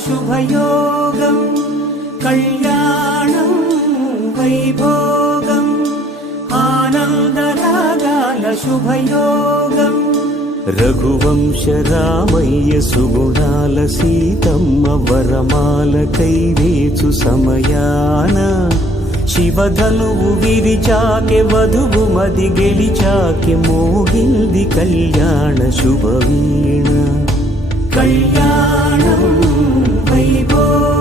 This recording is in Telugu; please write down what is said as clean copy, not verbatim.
శుభయోగం కళ్యాణం వైభోగం ఆనందరాగాల శుభయోగం రఘువంశ రామయ్య సుగుణాల సీతమ్మ వరమాల కైవేచు సమయాన శివధనువు విరిచాకె వధువు మది గెలిచాకె మోగింది కళ్యాణ శుభవీణ కళ్యాణం వైభోగం